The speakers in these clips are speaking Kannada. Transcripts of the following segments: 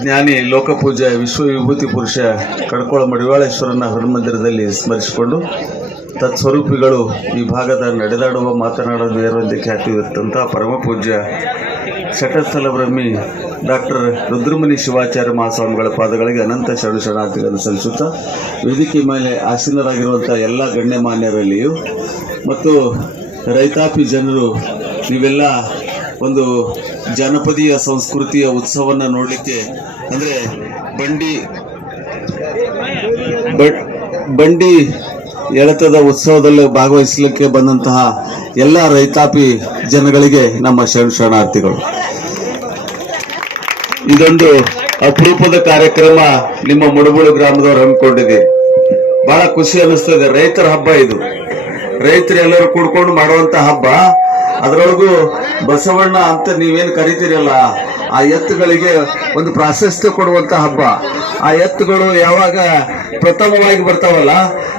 ಜ್ಞಾನಿ ಲೋಕಪೂಜೆ ವಿಶ್ವ ವಿಭೂತಿ ಪುರುಷ ಕಡ್ಕೊಳ ಮಡಿವಾಳೇಶ್ವರನ ಹನುಮಂದಿರದಲ್ಲಿ ಸ್ಮರಿಸಿಕೊಂಡು ತತ್ಸ್ವರೂಪಿಗಳು ಈ ಭಾಗದ ನಡೆದಾಡುವ ನೇರವಂತೆ ಖ್ಯಾತಿಯುತ್ತಂಥ ಪರಮ ಪೂಜ್ಯ ಶಟಸ್ಥಲ ಬ್ರಹ್ಮಿ ಡಾಕ್ಟರ್ ರುದ್ರಮುನಿ ಶಿವಾಚಾರ್ಯ ಮಹಾಸ್ವಾಮಿಗಳ ಪಾದಗಳಿಗೆ ಅನಂತ ಶರಣ ಶರಣಾರ್ಥಿಗಳನ್ನು ಸಲ್ಲಿಸುತ್ತಾ ವೇದಿಕೆ ಮೇಲೆ ಆಸೀನರಾಗಿರುವಂಥ ಎಲ್ಲ ಗಣ್ಯಮಾನ್ಯರಲ್ಲಿಯೂ ಮತ್ತು ರೈತಾಪಿ ಜನರು ನೀವೆಲ್ಲ ಒಂದು ಜನಪದೀಯ ಸಂಸ್ಕೃತಿಯ ಉತ್ಸವವನ್ನು ನೋಡಲಿಕ್ಕೆ ಅಂದರೆ ಬಂಡಿ ಬಂಡಿ ಎಳೆತದ ಉತ್ಸವದಲ್ಲಿ ಭಾಗವಹಿಸಲಿಕ್ಕೆ ಬಂದಂತಹ ಎಲ್ಲ ರೈತಾಪಿ ಜನಗಳಿಗೆ ನಮ್ಮ ಶರಣ ಶರಣಾರ್ಥಿಗಳು. ಇದೊಂದು ಅಪರೂಪದ ಕಾರ್ಯಕ್ರಮ ನಿಮ್ಮ ಮುಡುಬುಳು ಗ್ರಾಮದವರು ಹಮ್ಮಿಕೊಂಡಿದೆ. ಬಹಳ ಖುಷಿ ಅನಿಸ್ತದೆ ರೈತರ ಹಬ್ಬ ಇದು. ರೈತರು ಎಲ್ಲರೂ ಕೂಡ್ಕೊಂಡು ಮಾಡುವಂತ ಹಬ್ಬ ಅದರೊಳಗೂ ಬಸವಣ್ಣ ಅಂತ ನೀವೇನು ಕರಿತೀರಲ್ಲ, ಆ ಎತ್ತುಗಳಿಗೆ ಒಂದು ಪ್ರಾಶಸ್ತ್ಯ ಕೊಡುವಂತ ಹಬ್ಬ. ಆ ಎತ್ತುಗಳು ಯಾವಾಗ ಪ್ರಥಮವಾಗಿ ಬರ್ತಾವಲ್ಲ,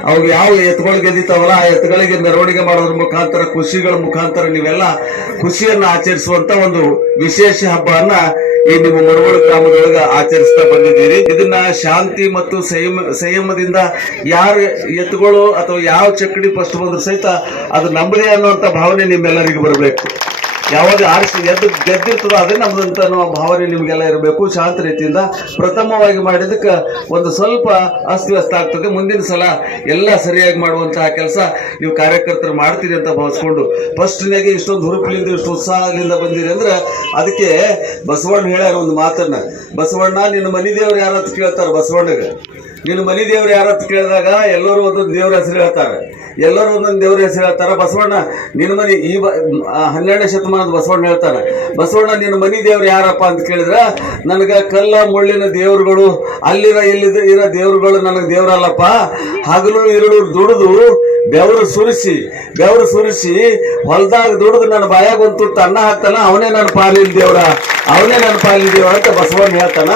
ಅವಾಗ ಯಾವ ಎತ್ತುಗಳು ಗೆದ್ದಿತಾವಲ್ಲ, ಆ ಎತ್ತುಗಳಿಗೆ ಮೆರವಣಿಗೆ ಮಾಡೋದ್ರ ಮುಖಾಂತರ, ಖುಷಿಗಳ ಮುಖಾಂತರ ನೀವೆಲ್ಲ ಖುಷಿಯನ್ನು ಆಚರಿಸುವಂತ ಒಂದು ವಿಶೇಷ ಹಬ್ಬವನ್ನ ಈ ನಿಮ್ಮ ಮಡವಳ ಗ್ರಾಮದೊಳಗ ಆಚರಿಸ್ತಾ ಬಂದಿದ್ದೀರಿ. ಇದನ್ನ ಶಾಂತಿ ಮತ್ತು ಸಂಯಮ, ಸಂಯಮದಿಂದ ಯಾರು ಎತ್ತುಗಳು ಅಥವಾ ಯಾವ ಚಕ್ಕಡಿ ಫಸ್ಟ್ ಬಂದ್ರು ಸಹಿತ ಅದು ನಮ್ಮದೇ ಅನ್ನುವಂತ ಭಾವನೆ ನಿಮ್ಮೆಲ್ಲರಿಗೂ ಬರಬೇಕು. ಯಾವಾಗ ಆರಿಸಿ ಎದ್ದು ಗೆದ್ದಿರ್ತದೋ ಅದೇ ನಮ್ದಂತ ಭಾವನೆ ನಿಮಗೆಲ್ಲ ಇರಬೇಕು. ಶಾಂತ ರೀತಿಯಿಂದ ಪ್ರಥಮವಾಗಿ ಮಾಡಿದಕ್ಕೆ ಒಂದು ಸ್ವಲ್ಪ ಅಸ್ತವ್ಯಸ್ತ ಆಗ್ತದೆ. ಮುಂದಿನ ಸಲ ಎಲ್ಲ ಸರಿಯಾಗಿ ಮಾಡುವಂತಹ ಕೆಲಸ ನೀವು ಕಾರ್ಯಕರ್ತರು ಮಾಡ್ತೀರಿ ಅಂತ ಭಾವಿಸ್ಕೊಂಡು ಫಸ್ಟ್ನಾಗೆ ಇಷ್ಟೊಂದು ಹುರುಪಿನಿಂದ ಇಷ್ಟು ಉತ್ಸಾಹದಿಂದ ಬಂದಿರಿ ಅಂದ್ರೆ ಅದಕ್ಕೆ ಬಸವಣ್ಣ ಹೇಳ್ಯಾರ ಒಂದು ಮಾತನ್ನ. ಬಸವಣ್ಣ, ನಿನ್ನ ಮನಿ ದೇವ್ರು ಯಾರು ಅಂತ ಕೇಳ್ತಾರೆ ಬಸವಣ್ಣಗೆ. ನಿನ್ನ ಮನಿ ದೇವ್ರು ಯಾರು ಅಂತ ಕೇಳಿದಾಗ ಎಲ್ಲರೂ ಒಂದೊಂದು ದೇವ್ರ ಹೆಸರು ಹೇಳ್ತಾರೆ. ಎಲ್ಲರೂ ಒಂದೊಂದು ದೇವ್ರ ಹೆಸರು ಹೇಳ್ತಾರೆ. ಬಸವಣ್ಣ, ನಿನ್ನ ಮನಿ ಈ ಬ- ಹನ್ನೆರಡನೇ ಶತಮಾನದ ಬಸವಣ್ಣ ಹೇಳ್ತಾರೆ ಬಸವಣ್ಣ, ನಿನ್ನ ಮನಿ ದೇವ್ರು ಯಾರಪ್ಪ ಅಂತ ಕೇಳಿದ್ರೆ, ನನಗೆ ಕಲ್ಲ ಮುಳ್ಳಿನ ದೇವ್ರುಗಳು, ಅಲ್ಲಿರ ಇಲ್ಲಿದ ಇರೋ ದೇವ್ರುಗಳು ನನಗೆ ದೇವ್ರಲ್ಲಪ್ಪ. ಹಗಲು, ಇರುಳು, ದುಡಿದು ಬೆವರು ಸುರಿಸಿ ಬೆವರು ಸುರಿಸಿ, ಹೊಲದಾಗ ದುಡಿದು ನನ್ನ ಬಾಯಾಗ ಒಂದು ತುತ್ತು ಅನ್ನ ಹಾಕ್ತಾನ, ಅವನೇ ನನ್ನ ಪಾಲಿನ ದೇವ್ರ, ಅವನೇ ನನ್ನ ಪಾಲಿನ ದೇವ್ರ ಅಂತ ಬಸವಣ್ಣ ಹೇಳ್ತಾನ.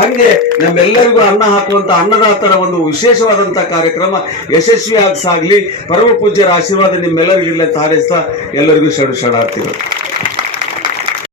ಹಂಗೆ ನಮ್ಮೆಲ್ಲರಿಗೂ ಅನ್ನ ಹಾಕುವಂತ ಅನ್ನದಾತರ ಒಂದು ವಿಶೇಷವಾದಂತ ಕಾರ್ಯಕ್ರಮ ಯಶಸ್ವಿಯಾಗಿ ಸಾಗ್ಲಿ. ಪರಮ ಪೂಜ್ಯರ ಆಶೀರ್ವಾದ ನಿಮ್ಮೆಲ್ಲರಿಗಿಲ್ಲ ಅಂತ ಹಾರೈಸ್ತಾ ಎಲ್ಲರಿಗೂ ಷಡು ಶರಣಾರ್ಥಿಗಳು.